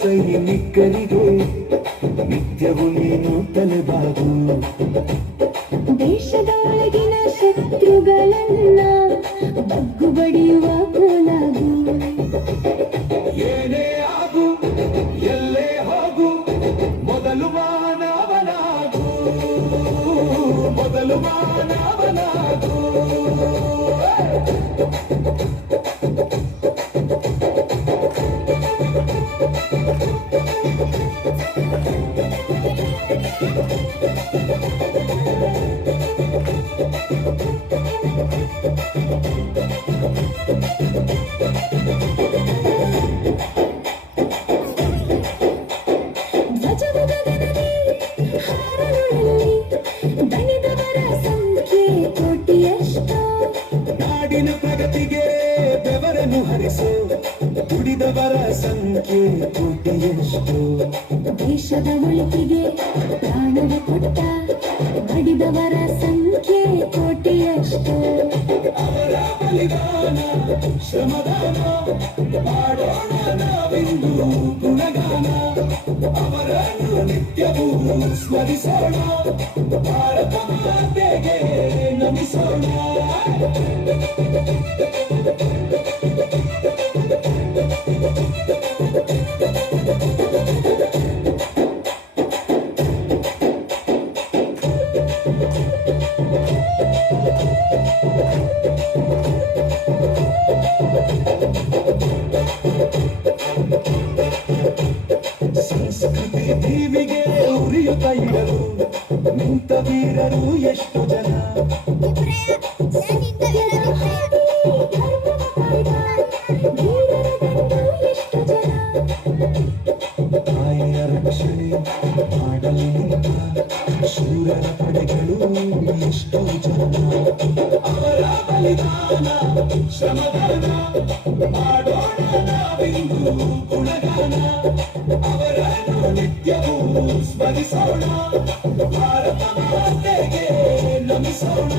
ಸೈನಿಕರಿಗೆ ನಿತ್ಯವೂ ನೀನು ತಲೆಬಾಗು. ದೇಶದೊಳಗಿನ ಶತ್ರುಗಳನ್ನ ಬಗ್ಗು ಬಡಿಯುವ ಕೋಲಾಗು. ಏನೇ ಆಗು ಎಲ್ಲೇ ಹೋಗು ಮೊದಲು ಮಾನವನಾಗು, ಮೊದಲು ಮಾನವನಾಗು. ನಾಡಿನ ಪ್ರಗತಿಗೆ ಬೆವರನ್ನು ಹರಿಸು, ದುಡಿದವರ ಸಂಖ್ಯೆ ಕೋಟಿಯಷ್ಟು. ದೇಶದ ಒಳಿತಿಗೆ ಪ್ರಾಣವ ಕೊಟ್ಟ ಮಾಡಿದವರ ಸಂಖ್ಯೆ ಕೋಟಿಯಷ್ಟು. ಅವರ ಬಲಿದಾನ ಶ್ರಮದಾನ ಮಾಡೋಣ ನಾವಿಂದು ಗುಣಗಾನ. ಅವರನ್ನು ನಿತ್ಯವೂ ಸ್ಮರಿಸೋಣ, ಭಾರತ ಮಾತೆಗೆ ನಮಿಸೋಣ. ಸಂಸ್ಕೃತಿ ದೀವಿಗೆ ಉರಿಯುತ್ತ ಇರಲು ನಿಂತ ವೀರರು ಎಷ್ಟು ಜನ. ತಾಯಿಯ ರಕ್ಷಣೆ ಮಾಡಲು ನಿಂತ ಶೂರರ ಪಡೆಗಳು ಎಷ್ಟು ಜನ. ಅವರ ಬಲಿದಾನ ಶ್ರಮದಾನ ಮಾಡೋಣ ನಾವಿಂದು ಗುಣಗಾನ. ಅವರನ್ನು ನಿತ್ಯವೂ ಸ್ಮರಿಸೋಣ, ಭಾರತ ಮಾತೆಗೆ ನಮಿಸೋಣ.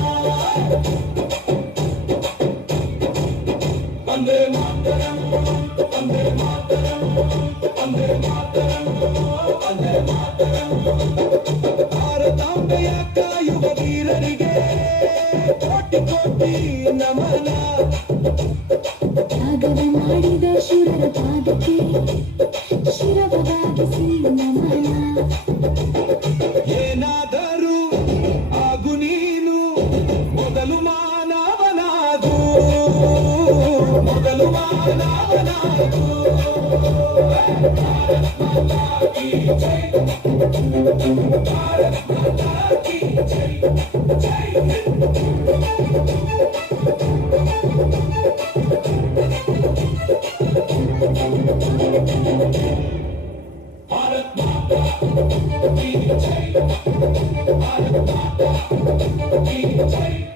ವಂದೇ ಮಾತರಂ, ವಂದೇ ಮಾತರಂ, ವಂದೇ ಮಾತರಂ, ವಂದೇ ಮಾತರಂ. ಭಾರತಾಂಬೆಯ ಕಾಯುವ ವೀರರಿಗೆ ಕೋಟಿ ಕೋಟಿ ನಮನ. ತ್ಯಾಗವ ಮಾಡಿದ ಶೂರರ ಪಾದಕ್ಕೆ ಶಿರವವಾಗಿಸಿ ನಮನ. ಏನಾದರೂ ಆಗು ನೀನು ಮೊದಲು ಮಾನವನಾಗು, ಮೊದಲು ಮಾನವನಾಗು. ಭಾರತ್ ಮಾತಾ ಕೀ ಜೈ, ಭಾರತ್ ಮಾತಾ ಕೀ ಜೈ, ಜೈ ಹಿಂದ್. भारत माता की जय, भारत माता की जय.